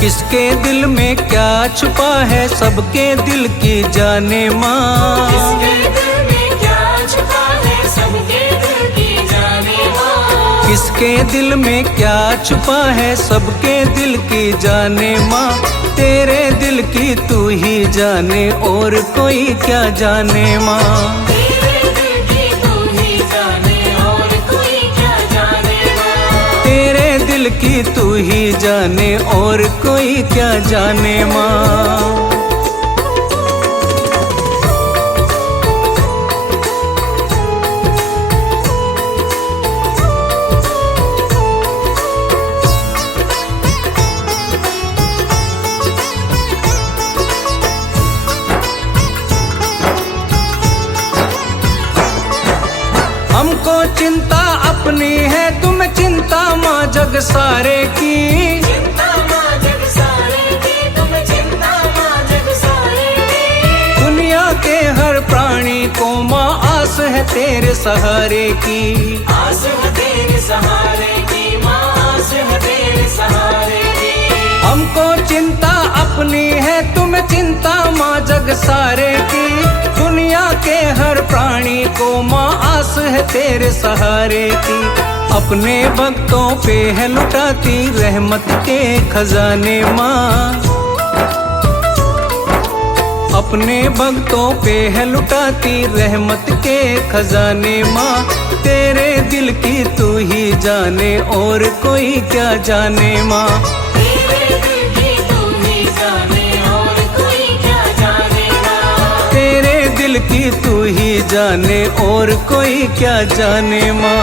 किसके दिल में क्या छुपा है सबके दिल की जाने माँ। किसके दिल में क्या छुपा है सबके दिल की जाने माँ। किसके दिल में क्या छुपा है सबके दिल की जाने माँ। तेरे दिल की तू ही जाने और कोई क्या जाने माँ। तेरे दिल की तू ही जाने और कोई क्या जाने माँ। तेरे दिल की तू ही जाने और कोई क्या जाने माँ। हमको चिंता अपनी है तुम चिंता माँ जग सारे की। चिंता माँ जग सारे की तुम चिंता माँ जग सारे की। दुनिया के हर प्राणी को माँ आस है तेरे सहारे की। आस है तेरे सहारे की माँ आस है तेरे सहारे की। हमको चिंता अपनी है तुम चिंता माँ जग सारे की। दुनिया के हर प्राणी को माँ आस है तेरे सहारे की। अपने भक्तों पे है लुटाती रहमत के खजाने माँ। अपने भक्तों पे है लुटाती रहमत के खजाने माँ। तेरे दिल की तू ही जाने और कोई क्या जाने माँ। तेरे दिल की तू ही जाने और कोई क्या जाने माँ। तेरे दिल की तू ही जाने और कोई क्या जाने माँ।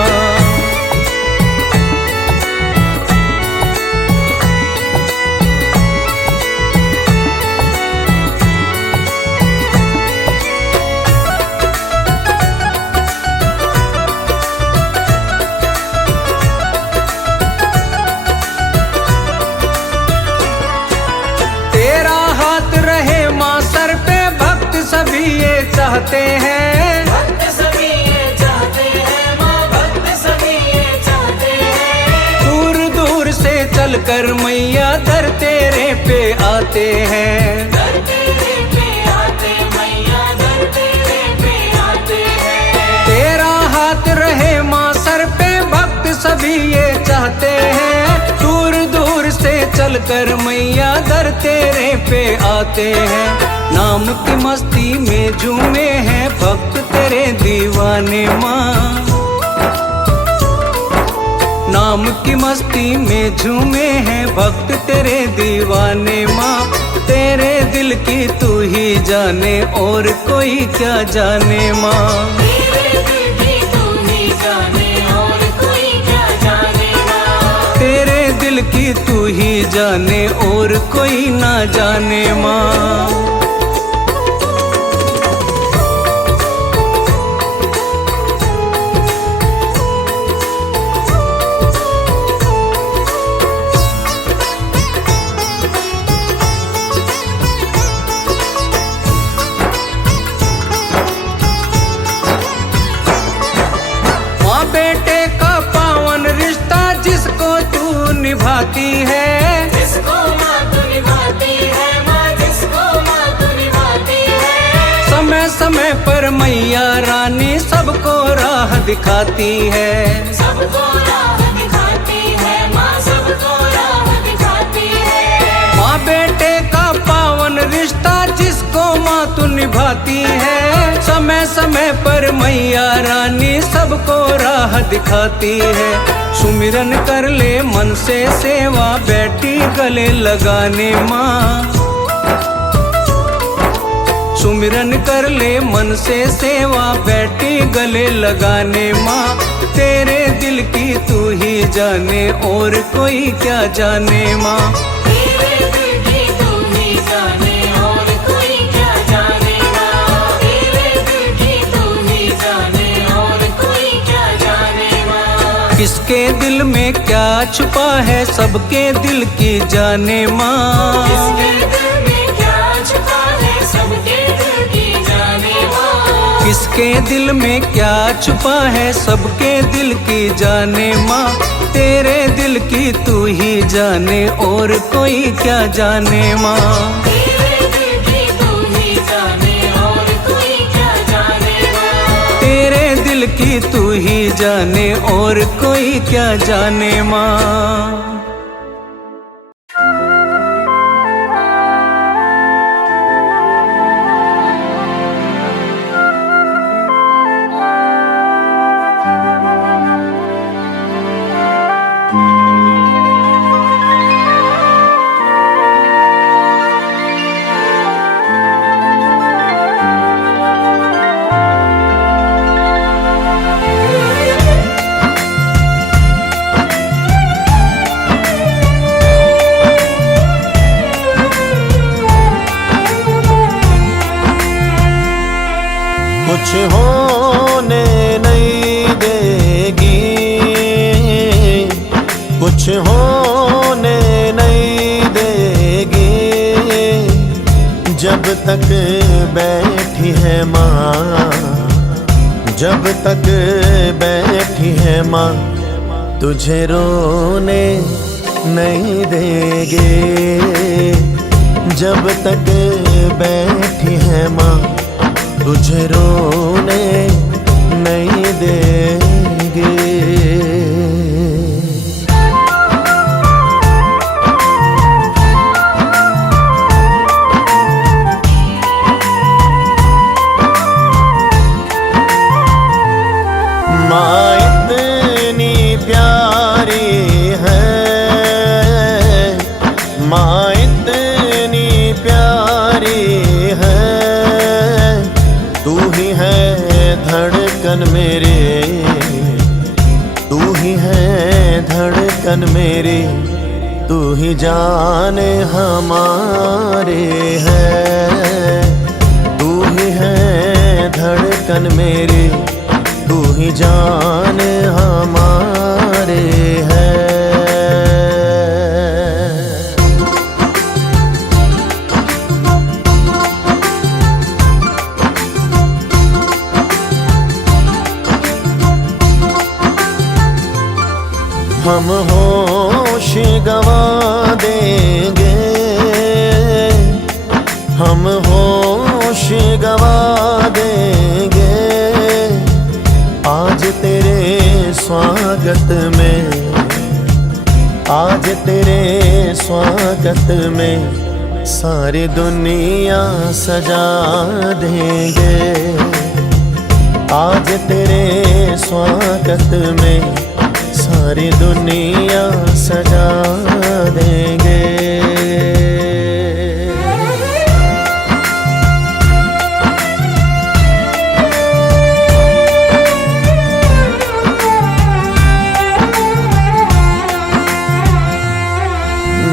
तेरा हाथ रहे माँ सर पे भक्त सभी ये चाहते हैं। भक्त सभी ये चाहते हैं माँ भक्त सभी ये चाहते हैं। दूर दूर से चलकर मैया दर तेरे पे आते हैं। दर तेरे पे आते मैया दर तेरे पे आते हैं। तेरा हाथ रहे माँ सर पे भक्त सभी ये चाहते हैं। दूर दूर से चलकर मैया दर तेरे पे आते हैं। नाम की मस्ती में झूमे हैं भक्त तेरे दीवाने माँ। नाम की मस्ती में झूमे हैं भक्त तेरे दीवाने माँ। तेरे दिल की तू ही जाने और कोई क्या जाने माँ। तेरे दिल की तू ही जाने और कोई क्या जाने माँ। तेरे दिल की तू ही जाने और कोई ना जाने माँ। माँ बेटे का पावन रिश्ता जिसको तू निभाती है। जिसको माँ तू निभाती है माँ जिसको माँ तू निभाती है। समय समय पर मैया रानी सबको राह दिखाती है। सबको राह दिखाती है माँ सबको राह दिखाती है। माँ बेटे का पावन रिश्ता जिसको माँ तू निभाती है। समय समय पर मैया रानी सबको राह दिखाती है। सुमिरन कर ले मन से सेवा बैठी गले लगाने माँ। सुमिरन कर ले मन से सेवा बैठी गले लगाने माँ। तेरे दिल की तू ही जाने और कोई क्या जाने माँ। तेरे दिल की तू ही जाने और कोई क्या जाने माँ। तेरे दिल की तू ही जाने और कोई क्या जाने माँ। किसके दिल में क्या छुपा है सबके दिल की जाने माँ। किसके दिल में क्या छुपा है सबके दिल की जाने माँ। किसके दिल में क्या छुपा है सबके दिल की जाने माँ। तेरे दिल की तू ही जाने और कोई क्या जाने माँ। तेरे दिल की तू ही जाने और कोई क्या जाने माँ। तेरे दिल की तू ही जाने और कोई क्या जाने माँ। कुछ होने नहीं देगी, कुछ होने नहीं देगी, जब तक बैठी है माँ, जब तक बैठी है माँ, तुझे रोने नहीं देगी। जब तक बैठी है माँ, तुझे रोने नहीं देंगे। माँ इतनी प्यारी है, माँ इतनी प्यारी है, तू ही है धड़कन मेरे, तू ही है धड़कन मेरी, तू ही जाने हमारे है, तू ही है धड़कन मेरी, तू ही जाने हमारे है। हम होश गवा देंगे, हम होश गवा देंगे, आज तेरे स्वागत में, आज तेरे स्वागत में सारी दुनिया सजा देंगे। आज तेरे स्वागत में सारी दुनिया सजा देंगे।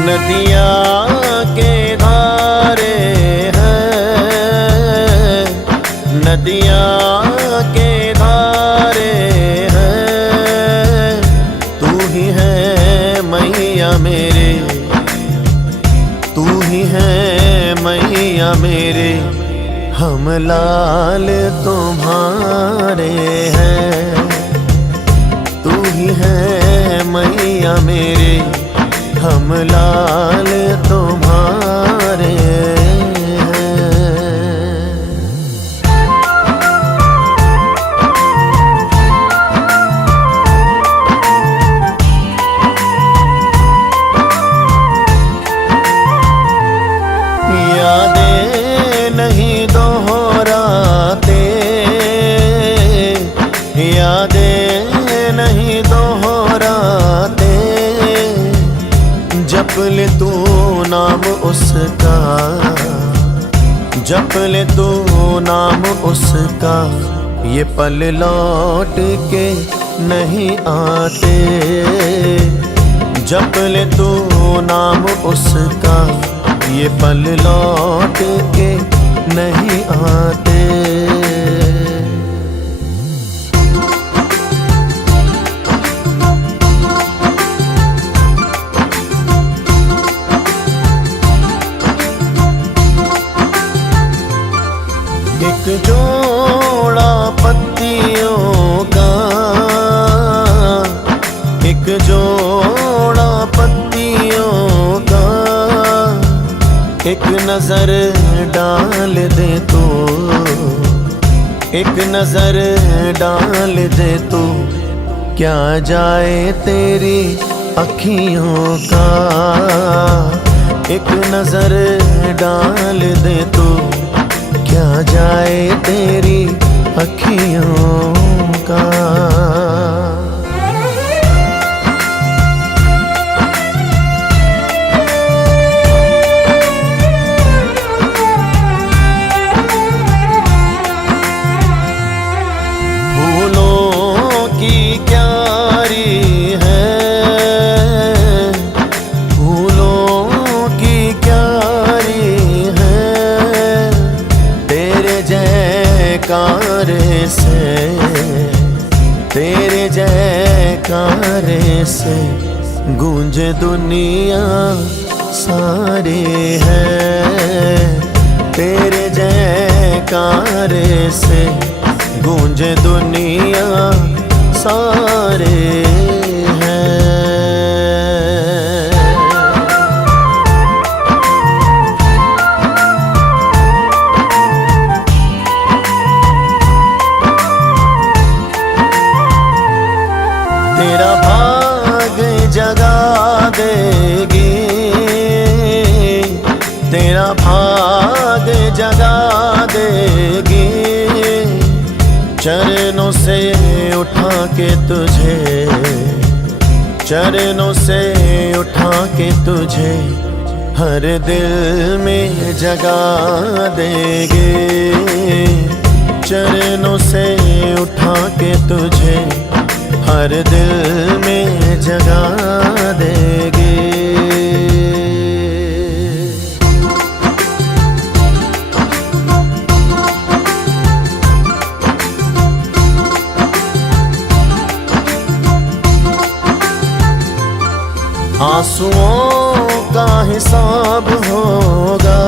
नदियाँ के धारे हैं, नदियाँ के धारे हैं, तू ही है मैया मेरे, तू ही है मैया मेरे, हम लाल तुम्हारे हैं, तू ही है मैया मेरे, हम लाल तुम्हारे हैं। यादें नहीं दोहराते, यादें नहीं दोहराते, जप ले तू नाम उसका, जप ले तू नाम उसका, ये पल लौट के नहीं आते। जप ले तू नाम उसका, ये पल लौट के नहीं आते। एक जो जोड़ा पत्तियों का, एक जोड़ा पत्तियों का, एक नजर डाल दे तो, एक नजर डाल दे तो क्या जाए तेरी अखियों का। एक नजर डाल दे तो क्या जाए तेरी अखियों का। तेरे जयकारे से गूंजे दुनिया सारे है। तेरे जयकारे से गूंजे दुनिया सारे हैं। तेरा भाग जगा देगी, तेरा भाग जगा देगी, चरणों से उठा के तुझे, चरणों से उठा के तुझे हर दिल में जगा देगी। चरणों से उठा के तुझे हर दिल में जगा देगी। आंसुओं का हिसाब होगा,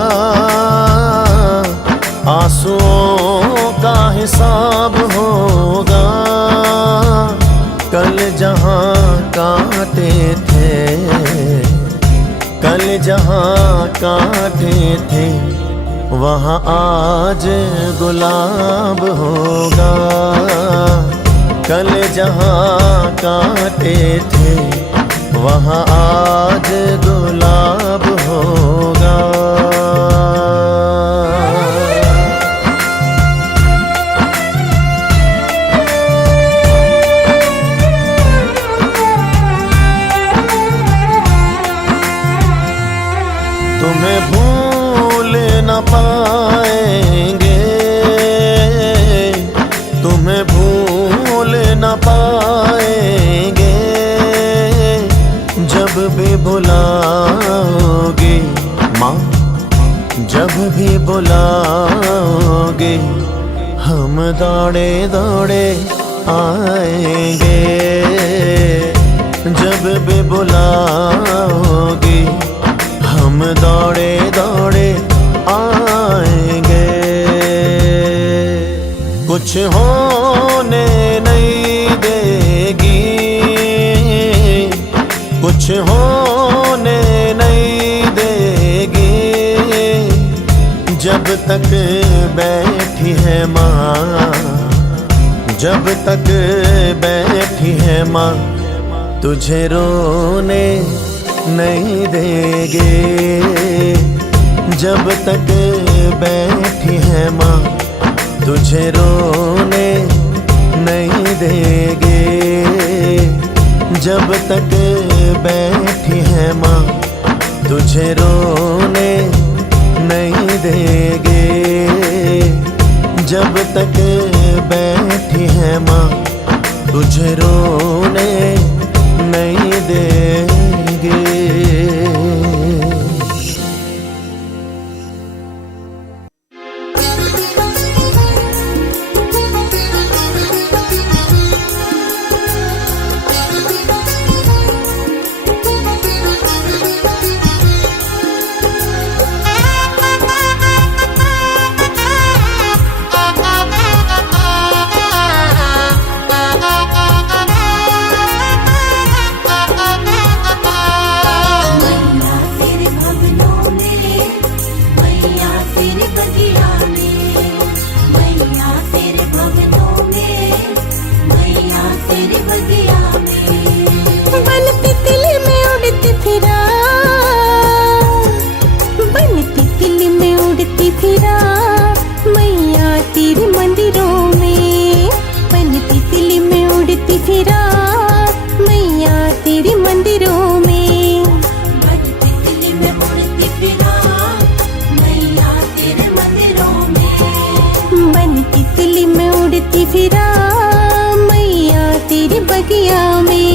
आंसुओं का हिसाब होगा। कल जहाँ काटे थे, कल जहाँ काटे थे, वहाँ आज गुलाब होगा। कल जहाँ काटे थे, वहाँ आज गुलाब होगा। तुम्हें भूल न पाएंगे, तुम्हें भूल न पाएंगे, जब भी बुलाओगे माँ, जब भी बुलाओगे हम दौड़े दौड़े आएंगे। जब भी बुलाओगे हम दौड़े दौड़े आएंगे। कुछ होने नहीं देगी, कुछ होने नहीं देगी, जब तक बैठी है माँ, जब तक बैठी है माँ, तुझे रोने नहीं देगे। जब तक बैठी है माँ, तुझे रोने नहीं देगे। जब तक बैठी है माँ, तुझे रोने नहीं देगे। जब तक बैठी है माँ, तुझे रोने नहीं देगे। उड़ती फिरा मैया तेरी बगिया में।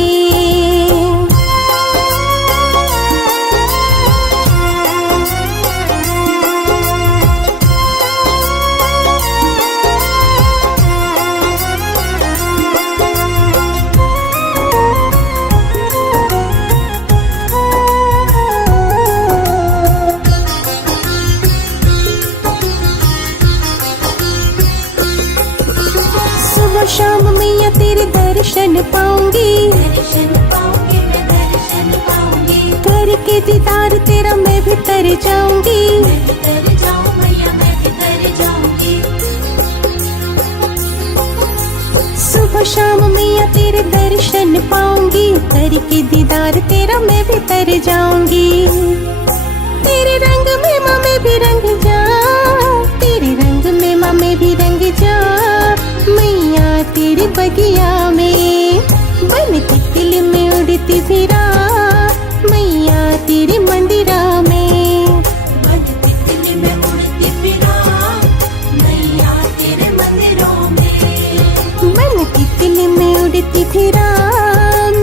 सुबह शाम मैया तेरे दर्शन पाऊंगी, दर्शन पाऊंगी मैं दर्शन पाऊंगी। करके दीदार तेरा मैं भी तर जाऊंगी। मैं भी तर जाऊं मैया मैं भी तर जाऊंगी। सुबह शाम मैया तेरे दर्शन पाऊंगी, करके दीदार तेरा मैं भी तर जाऊंगी। तेरे रंग में माँ मैं भी रंग जा, तेरे रंग में माँ मैं भी रंग जा मैया तेरी बगिया में। बन तितली में उड़ती फिरा मैया तेरी मंदिरा में। बन तितली में उड़ती फिरा मैया तेरे मंदिरों में। बन तितली में उड़ती फिरा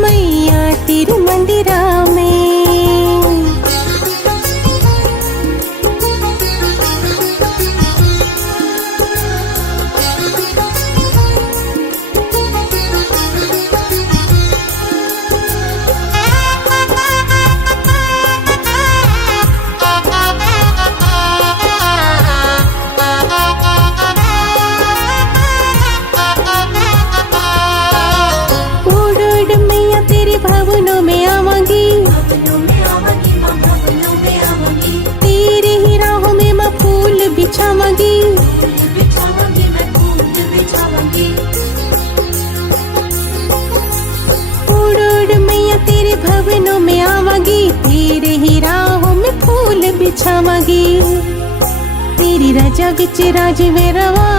मैया तेरी मंदिरा में। भवनों में आवांगी, भवनों में आवांगी माँ भवनों में आवांगी। तेरे ही राहों में मैं फूल बिछावांगी, फूल बिछावांगी मैं फूल बिछावांगी। उड़ उड़ मैया तेरे भवनों में आवांगी, तेरे ही राहों में फूल बिछावांगी। तेरी रजा विच राज में रवा,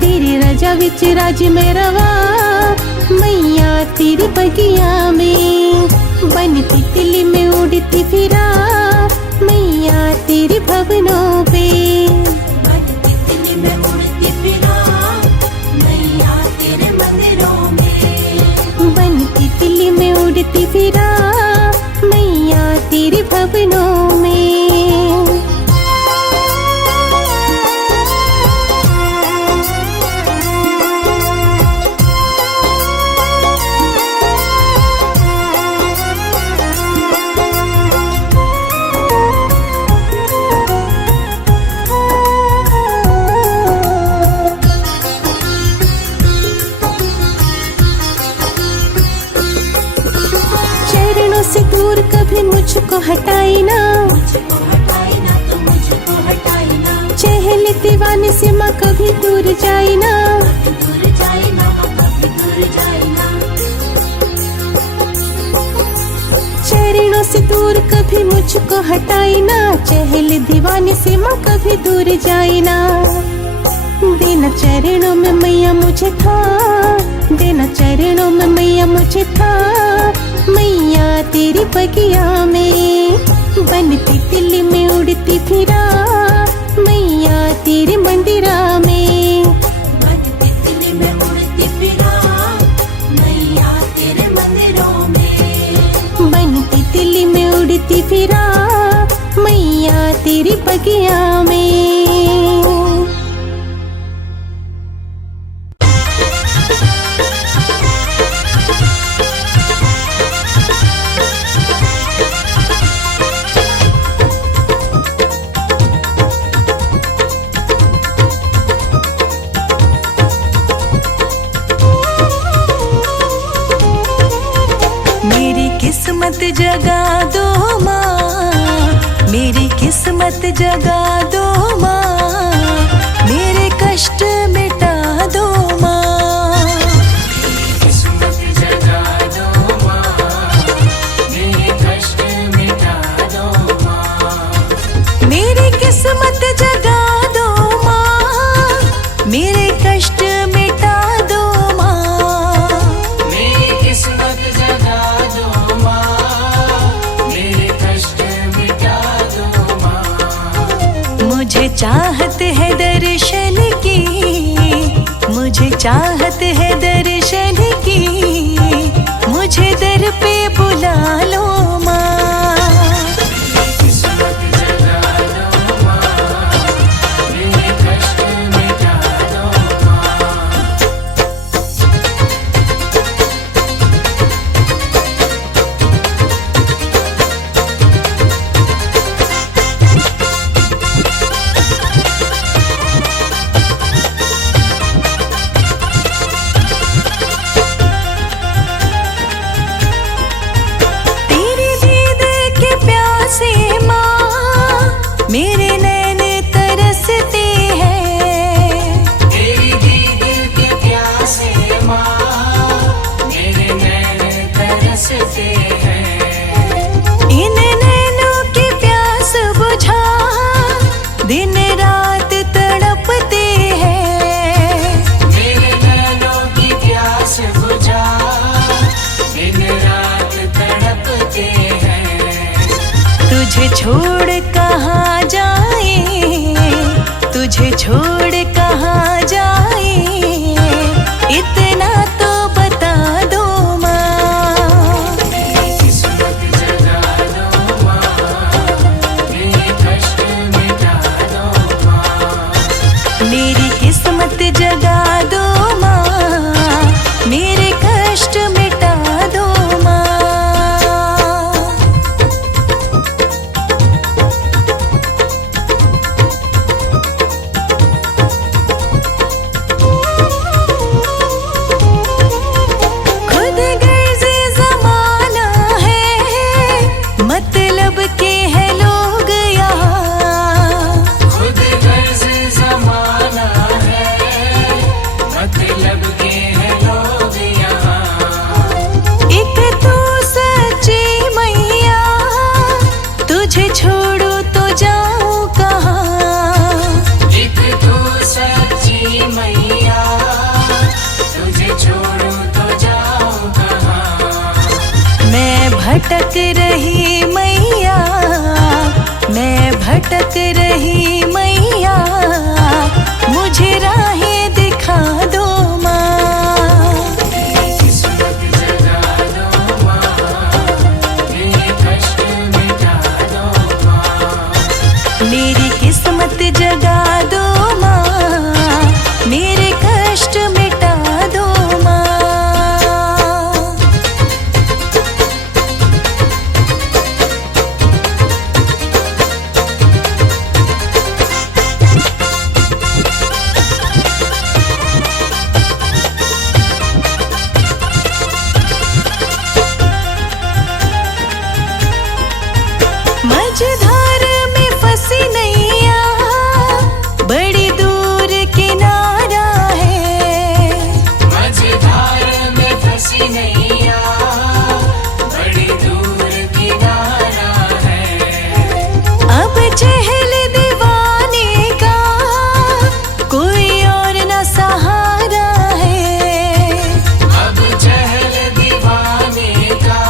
तेरी रजा विच राज में रवा मैया तेरी बगिया में। बन तितली में उड़ती फिरा मैया तेरे भवनों पे। बन तितली में उड़ती फिरा मैया तेरे मंदिरों में। बन तितली में उड़ती फिरा मैया तेरे भवनों में। से दूर कभी मुझको हटाई ना, मुझको हटाई ना तो मुझको हटाई ना। चहल दीवाने से माँ कभी दूर जाए ना, कभी दूर जाए ना माँ कभी दूर जाए ना। चरणों से दूर कभी मुझको हटाई ना, चहल दीवाने से माँ कभी दूर जाए ना। देना चरणों में मैया मुझे था, देना चरणों में मैया मुझे था मैया तेरी बगिया में। बन तितली में उड़ती फिरा मैया तेरे मंदिरा में। बन तितली में उड़ती फिरा मैया तेरे मंदिरों में। बन तितली में उड़ती फिरा मैया तेरी बगिया में। किस्मत जगा दो माँ, मेरी किस्मत जगा दो माँ, मेरे कष्ट मिटा दो माँ। किस्मत जगा दो माँ, मेरे कष्ट मिटा दो माँ। मेरी किस्मत जगा दो माँ, मेरे कष्ट मिटा दो माँ। मेरी किस्मत जगा दो माँ, मेरे कष्ट मिटा दो माँ। मुझे चाहत है दर्शन की, चाहत है दर्शन की, मुझे दर पे बुला लो माँ। किस्मत जगा दो माँ, मेरे कष्ट मिटा दो माँ। तेरे दीद के प्यासे माँ, मेरे नैन तरसते हैं। तेरी दीद के प्यासे माँ, मेरे नैन तरसते हैं। इन नैनों की प्यास बुझा, दिन रात तड़पते हैं। मेरे नैनों की प्यास बुझा, दिन रात तड़पते हैं। तुझे छोड़ कहाँ जाए, तुझे छोड़ कहाँ जाए, इतना तो बता दो माँ। किस्मत जगा दो माँ, मेरे कष्ट मिटा दो माँ। मेरी किस्मत जगा दो माँ, मेरे कष्ट मिटा दो माँ। खुद गर्ज़े ज़माना है, मतलब के हैं लोग यहाँ। खुद गर्ज़ ज़माना है, मतलब के हैं लोग यहाँ। एक तू सच्ची मैया, तुझे छोड़ो तो जाऊं कहाँ। एक तू सच्ची मैया, तुझे छोड़ो तो जाऊं कहाँ। मैं भटक रही मैया, मैं भटक रही मैया, मुझे राहें दिखा दो माँ। किस्मत जगा दो माँ, मेरे कष्ट मिटा दो माँ। मेरी किस्मत जगा दो माँ, मेरे कष्ट मिटा दो माँ। मझधार में फंसी नैया, बड़ी दूर किनारा है। मझधार में फंसी नैया, बड़ी दूर किनारा है। अब चहल दीवाने का कोई और न सहारा है। अब चहल दीवाने का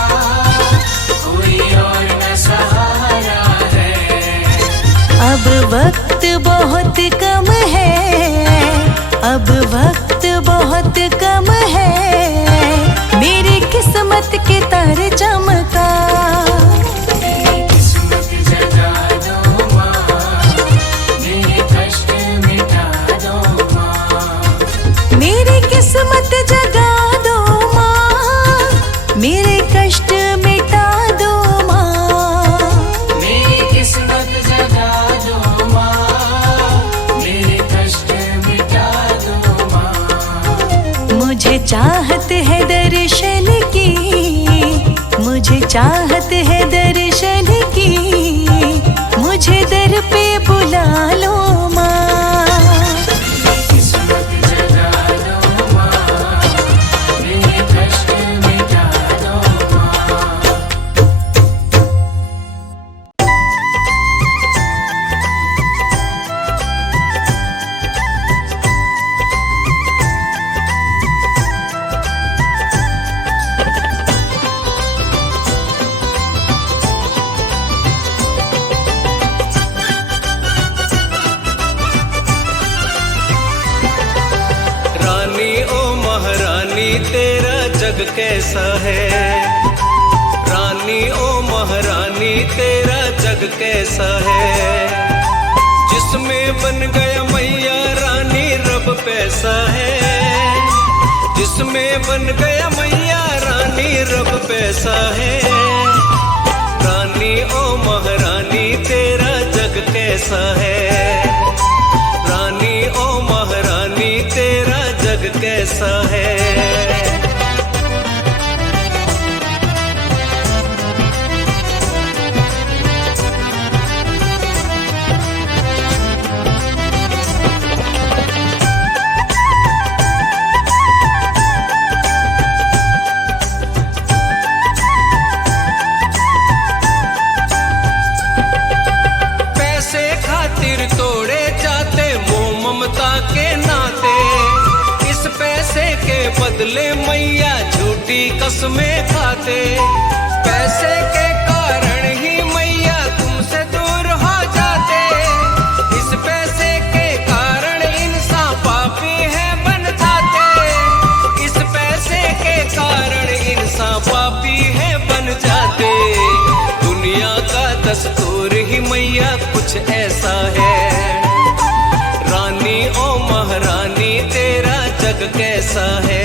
कोई और न सहारा है। अब वक्त बहुत कम है, अब वक्त बहुत कम है, मेरी किस्मत के तारे चमका। किस्मत जगा दो माँ, मेरे कष्ट मिटा दो माँ। मेरी किस्मत जगा दो माँ, मेरे कष्ट मिटा दो माँ। मेरी किस्मत जगा दो माँ, मेरे कष्ट मिटा दो माँ। मुझे चाहत है दर्शन की, मुझे चाहत है दर्शन की, मुझे दर पे बुला लो माँ। किस्मत जगा दो माँ, मेरे कष्ट मिटा दो माँ। तेरा जग कैसा है। रानी ओ महारानी तेरा जग कैसा है। जिसमें बन गया मैया रानी रब पैसा है। जिसमें बन गया मैया रानी रब पैसा है। रानी ओ महारानी तेरा जग कैसा है। रानी ओ महारानी तेरा जग कैसा है। बदले मैया झूठी कसमें खाते। पैसे के कारण ही मैया तुमसे दूर हो जाते। इस पैसे के कारण इंसान पापी है बन जाते। इस पैसे के कारण इंसान पापी है बन जाते। दुनिया का दस्तूर ही मैया कुछ ऐसा है। रानी ओ महारानी तेरा जग कैसा है।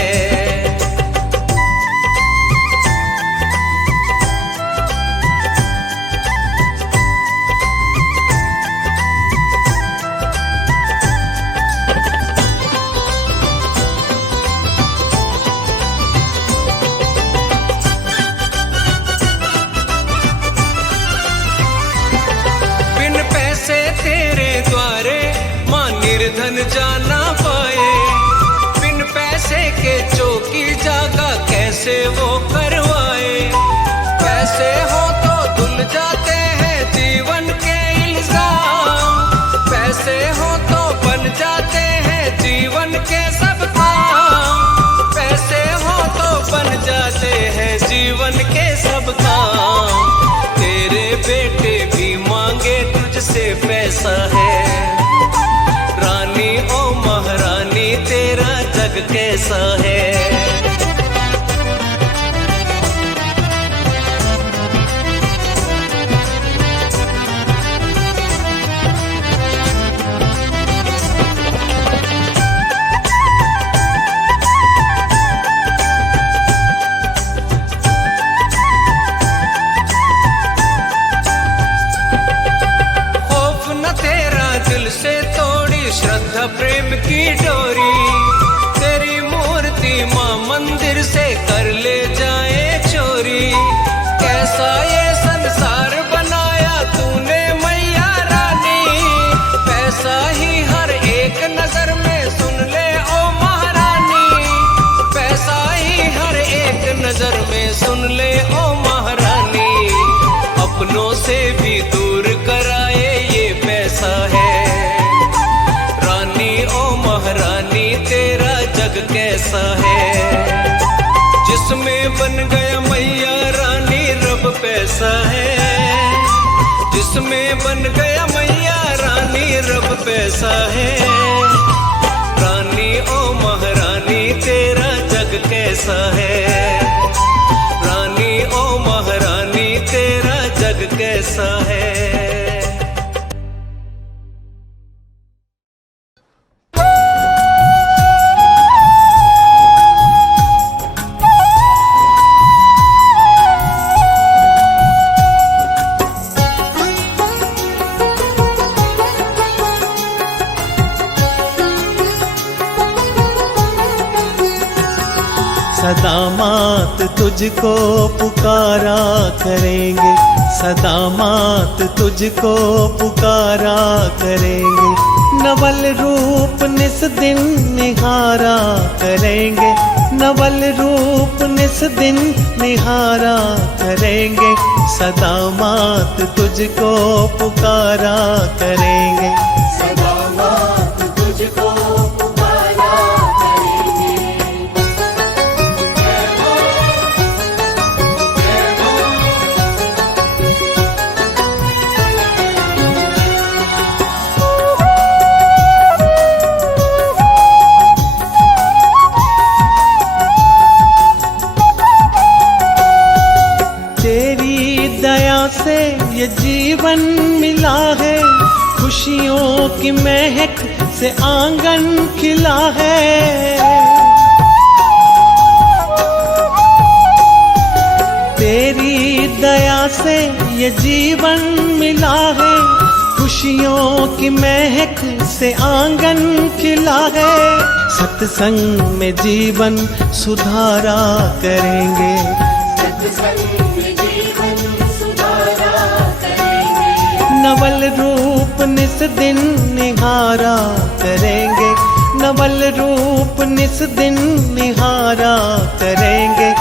बिन पैसे तेरे द्वारे मां निर्धन जाना पाए। बिन पैसे के चौकी जागा कैसे वो करवाए। पैसे हो तो धुल जाते हैं जीवन के इल्जाम। पैसे हो तो बन जाते हैं जीवन के सब काम। पैसे हो तो बन जाते हैं जीवन के सब काम। तेरे बेटे भी मांगे तुझसे पैसा है। रानी ओ महारानी तेरा जग कैसा है। खौफ न तेरा दिल से तोड़ी श्रद्धा प्रेम की डोरी। तेरी मूर्ति मां मंदिर से कर ले जाए चोरी। कैसा ये संसार बनाया तूने मैया रानी। पैसा ही हर एक नजर में सुन ले ओ महारानी। पैसा ही हर एक नजर में सुन ले ओ महारानी। अपनों से भी दूर कराए ये पैसा है। रानी ओ महारानी तेरा जग कैसा है। जिसमें बन गया मैया रानी रब पैसा है। जिसमें बन गया मैया रानी रब पैसा है। रानी ओ महारानी तेरा जग कैसा है। रानी ओ महारानी तेरा जग कैसा है। सदा मात तुझको पुकारा करेंगे। सदा मात तुझको पुकारा करेंगे। नवल रूप निस दिन निहारा करेंगे। नवल रूप निस दिन निहारा करेंगे। सदा मात तुझको पुकारा करेंगे। सदा मात तुझको पुकारा करेंगे। खुशियों की महक से आंगन खिला है। तेरी दया से ये जीवन मिला है, खुशियों की महक से आंगन खिला है। सत्संग में जीवन सुधारा करेंगे, नवल रूप निस दिन निहारा करेंगे, नवल रूप निस दिन निहारा करेंगे।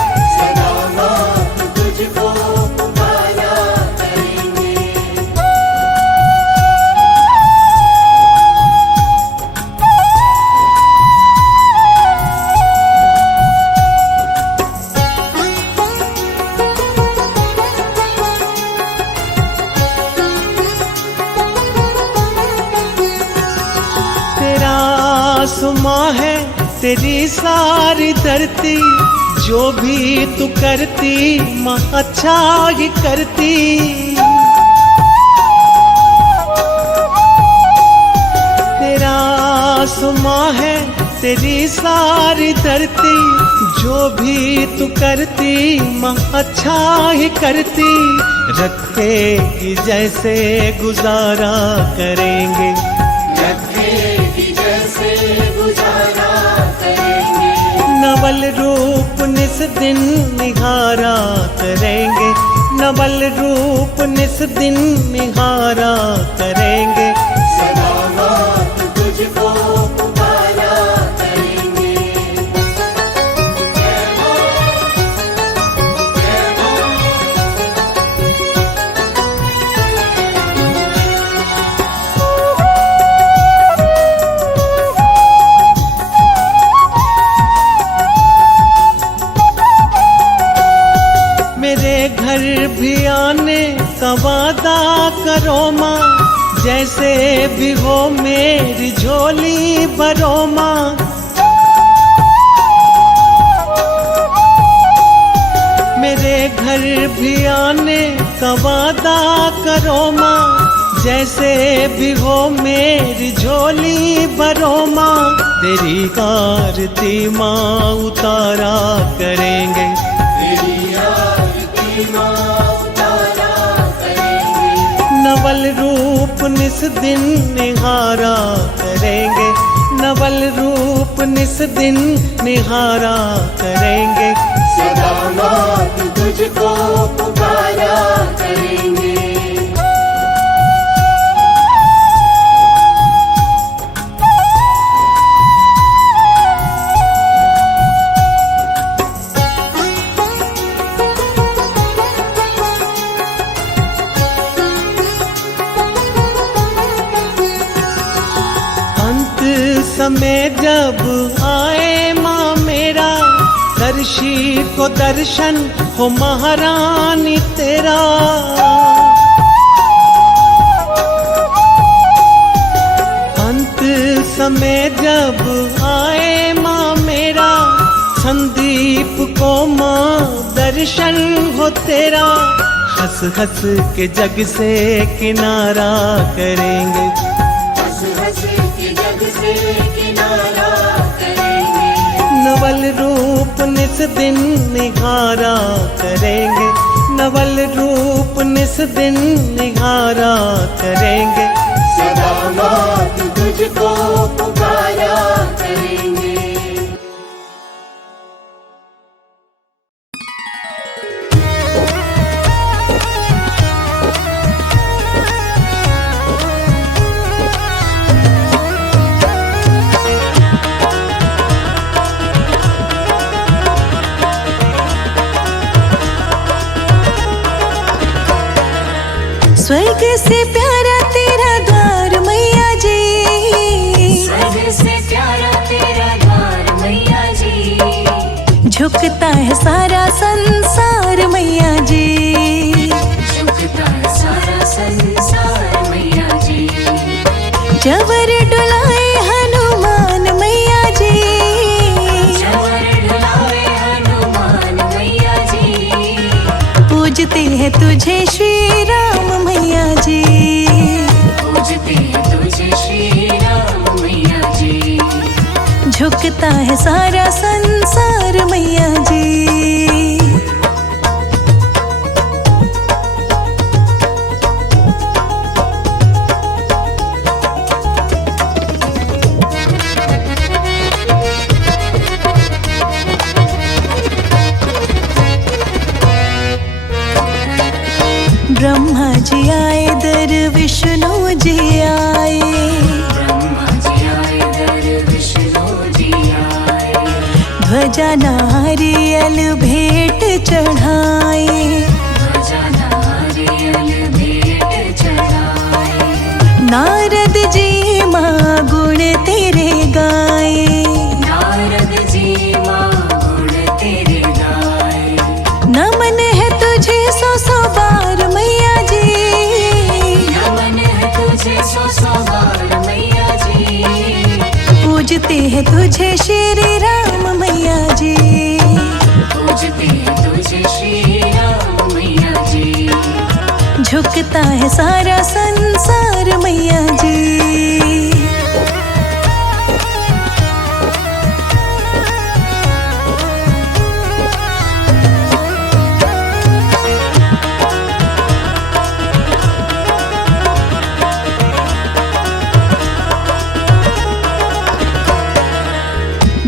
आसमां है तेरी सारी धरती, जो भी तू करती माँ अच्छा ही करती। तेरा आसमां है तेरी सारी धरती, जो भी तू करती माँ अच्छा ही करती। रखेगी जैसे गुजारा करेंगे, नवल रूप निस दिन निहारा करेंगे, नवल रूप निस दिन निहारा करेंगे। सदाबहार तुझको पुकारा करेंगे। मेरे घर भी आने का वादा करो माँ, जैसे भी हो मेरी झोली भरो माँ। मेरे घर भी आने का वादा करो माँ, जैसे भी हो मेरी झोली भरो माँ। तेरी आरती माँ उतारा करेंगे, नवल रूप निस दिन निहारा करेंगे, नवल रूप निस दिन निहारा करेंगे। सदाबहार तुझको पुकारा करेंगे। समय जब आए माँ मेरा, दर्शी को दर्शन हो महारानी तेरा। अंत समय जब आए माँ मेरा, संदीप को माँ दर्शन हो तेरा। हंस हंस के जग से किनारा करेंगे, नवल रूप निस दिन निहारा करेंगे, नवल रूप निस दिन निहारा करेंगे। सदाबहार तुझको पुकारा करेंगे। स्वर्ग से प्यारा तेरा द्वार मैया जी, स्वर्ग से प्यारा तेरा द्वार मैया जी। झुकता है सारा संसार मैया जी, झुकता है सारा संसार मैया जी। जबर डुलाए हनुमान मैया जी, जबर डुलाए हनुमान मैया जी। पूजते हैं तुझे श्री राम मैया जी, पूजते हैं झुकता है सारा संसार मैया जी। ब्रह्मा जी आए दर विष्णु जी आए, ब्रह्मा जी आए दर विष्णु जी आए, ध्वजा नारियल भेंट चढ़ाए, ध्वजा नारियल भेंट चढ़ाए, नारद जी माँ गुण तेरे गाए, नारद जी माँ गुण तेरे गाए, नमन है तुझे सौ सौ बार मैया जी, नमन है तुझे सौ सौ बार मैया जी, पूजते हैं तुझे श्री राम मैया जी, पूजते हैं तुझे श्री राम मैया जी, झुकता है सारा संसार मैया जी।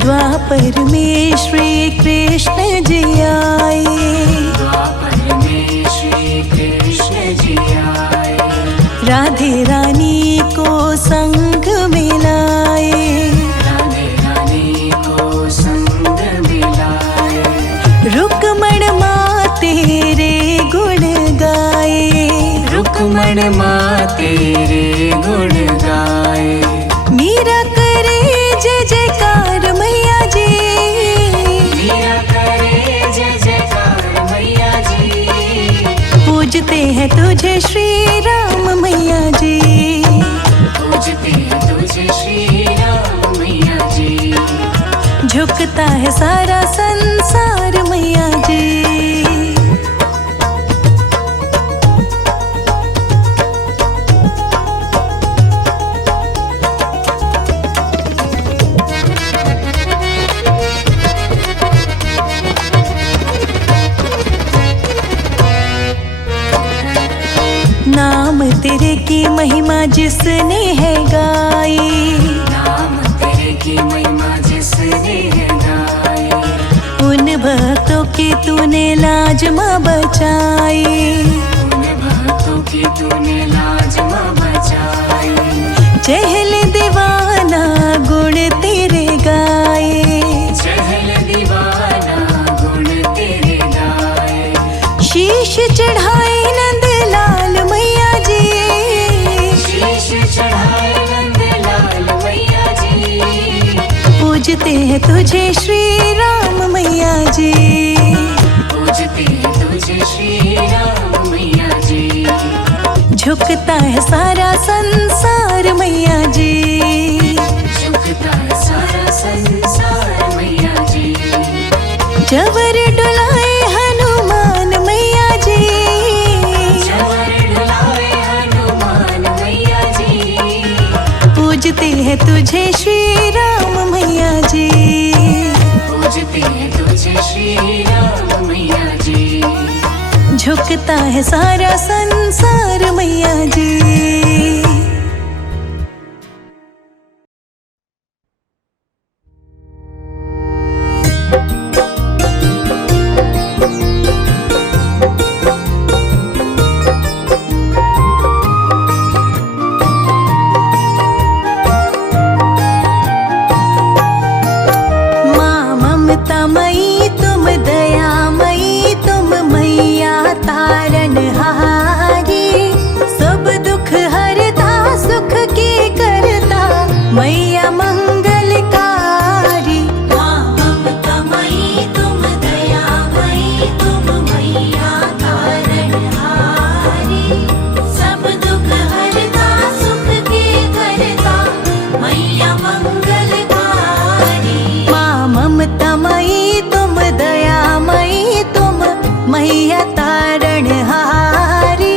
द्वापर में श्री कृष्ण जी आए, द्वापर में श्री कृष्ण जी आए, राधे रानी को संग मिलाए, राधे रानी को संग मिलाए, रुक्मण माँ तेरे गुण गाए, रुक्मण माँ तेरे गुण गाए, मीरा करे जय जयकार मैया जी, मीरा करे जय जयकार मैया जी, पूजते हैं तुझे श्री राम मैया जी, पूजते हैं तुझे श्री राम मैया जी, झुकता है सारा संसार मैया जी। नाम तेरे की महिमा जिसने है गाई, नाम तेरे की महिमा जिसने है गाई, उन भक्तों की तूने लाज माँ बचाई, उन भक्तों की तूने लाज माँ बचाई, चहल दीवाना गुण तेरे गाए, चहल दीवाना गुण तेरे गाए, शीश चढ़ाए नंद लाल मैया जी, शीश चढ़ाए नंद लाल मैया जी, पूजते हैं तुझे श्री राम मैया जी, पूजते हैं तुझे श्री राम मैया जी, झुकता है सारा संसार मैया जी, झुकता है सारा संसार मैया जी, जबर डुलाए हनुमान मैया जी, जबर डुलाए हनुमान मैया जी, पूजते हैं तुझे श्री राम मैया जी, पूजते हैं तुझे श्री राम मैया जी, झुकता है सारा संसार मैया जी। माँ ममतामयी तुम दयामयी तुम मैया तारनहारी, सब दुख हरता सुख की करता मैया मंगलकारी। माँ ममतामयी तुम दयामयी तुम मैया तारनहारी, सब दुख हरता सुख की करता मैया मंगलकारी। माँ ममतामयी तुम दयामयी तुम मैया तारणहारी,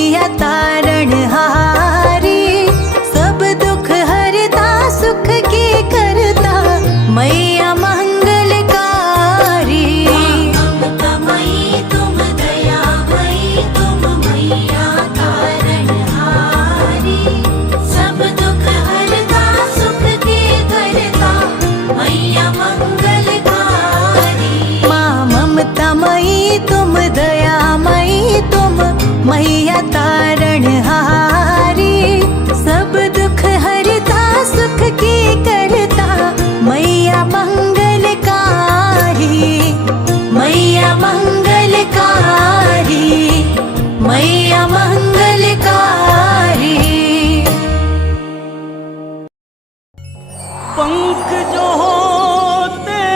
मैया तारणहारी, सब दुख हरता सुख की करता मैया मंगलकारी। ममतामयी तुम दयामयी तुम मैया तारणहारी, सब दुख हरता सुख के करता मैया मंगलकारी। माँ ममतामयी तुम दयामयी तुम मैया तारणहारी, सब दुख हरता सुख की करता मैया मंगलकारी। मैया मंगलकारी, मैया मंगलकारी। पंख जो होते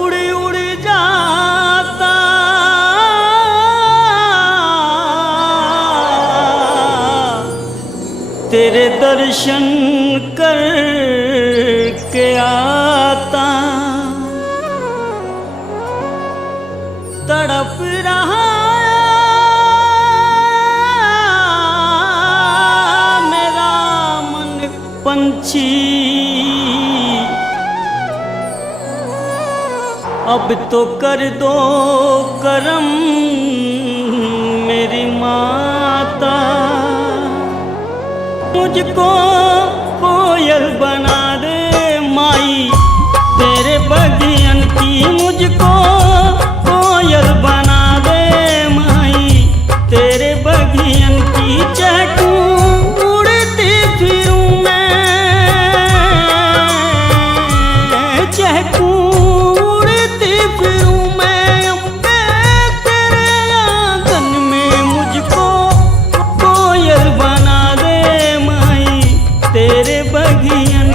उड़ उड़ जाता, तेरे दर्शन कर के आता, तड़प रहा मेरा मन पंछी, अब तो कर दो करम मेरी माता, मुझको कोयल बना दे माई तेरे बगियन की, मुझको कोयल बना दे माई तेरे बगियन की। चहकूं उड़ती फिरूं मैं, चहकूं उड़ती फिरूं मैं अम्बे तेरे आंगन में, मुझको कोयल बना दे माई तेरे बगियन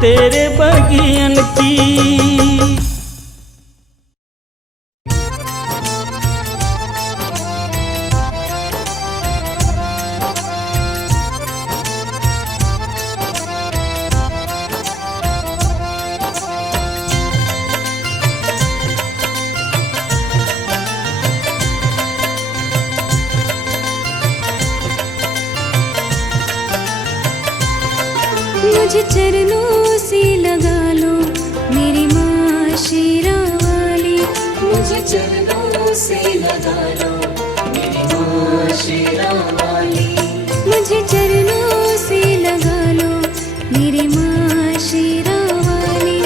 तेरे बगियन की। मुझे चरणों से लगा लो मेरी माँ शेरा वाली। मुझे चरणों से लगा लो मेरी माँ शेरा वाली। मुझे चरणों से लगा लो मेरी माँ शेरा वाली।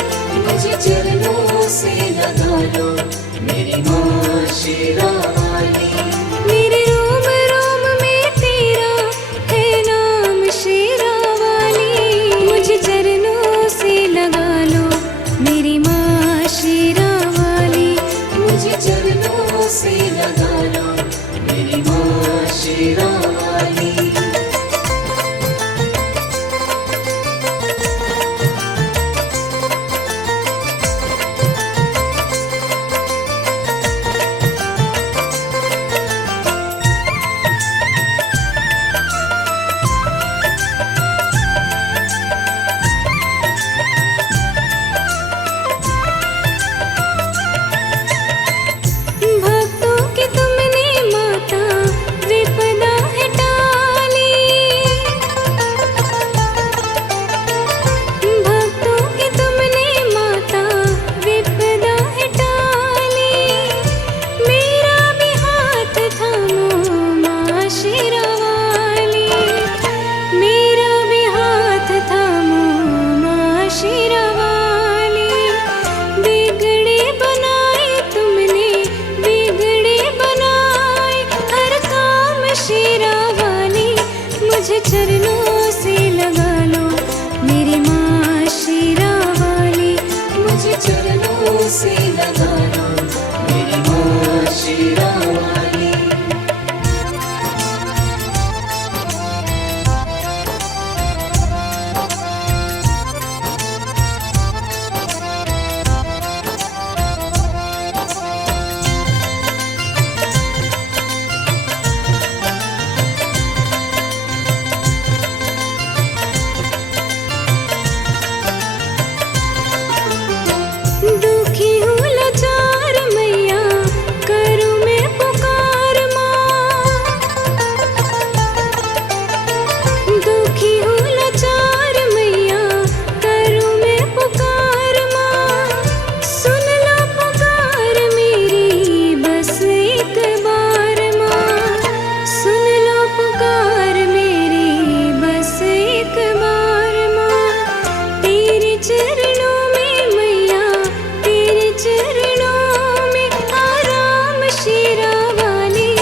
मुझे चरणों से लगा लो मेरी माँ शेरा वाली। मेरे रोम रोम में तेरा है नाम शेरा वाली। मुझे चरणों से लगा लो मेरी माँ शेरा वाली। मुझे चरणों से लगा लो मेरी माँ शेरा वाली। भक्तों की तुमने माता विपदा है टाली। भक्तों की तुमने माता विपदा है टाली। मेरा भी हाथ थामो माँ शेरा वाली। मेरा भी हाथ थामो माँ शेरा वाली। बिगड़े बनाए तुमने बिगड़े बनाए हर काम शेरा वाली। मुझे चरणों से लगा लो मेरी माँ शेरा वाली। मुझे चरणों से लगा लो मेरी माँ शेरा वाली। दुखी हूँ लाचार मैया करूँ मैं पुकार माँ। दुखी हूँ लाचार मैया करूँ मैं पुकार माँ। सुन लो पुकार मेरी बस एक बार माँ। सुन लो पुकार मेरी बस एक बार माँ। तेरे चरणों में मैया तेरे चरणों में आराम शेरा वाली।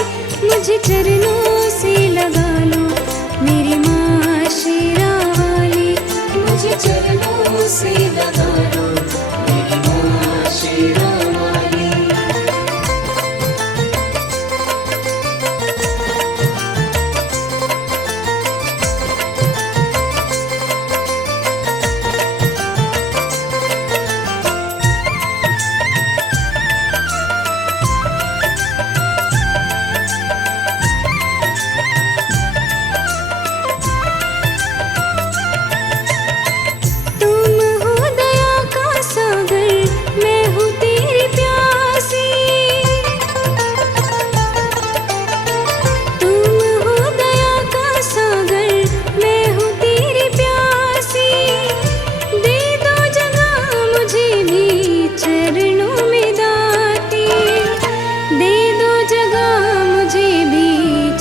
मुझे चरणों से लगा लो मेरी माँ शेरा वाली। मुझे चरणों से लगा लो मेरी माँ शेरा वाली। तुम हो दया का सागर मैं हूँ तेरी प्यासी। तुम हो दया का सागर मैं हूँ तेरी प्यासी। दे दो जगह मुझे भी चरणों में दाती। दे दो जगह मुझे भी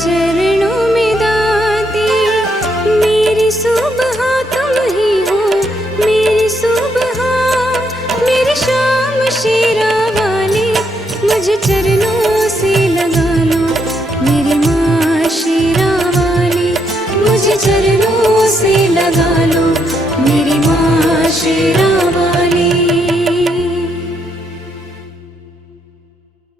चरणों में दाती। मेरी सुबह तुम ही हो मेरी सुबह मेरी शाम शेरा वाली। मुझे चरणों से लगा लो मेरी माँ शेरा वाली। मुझे चरणों से लगा लो मेरी माँ शेरा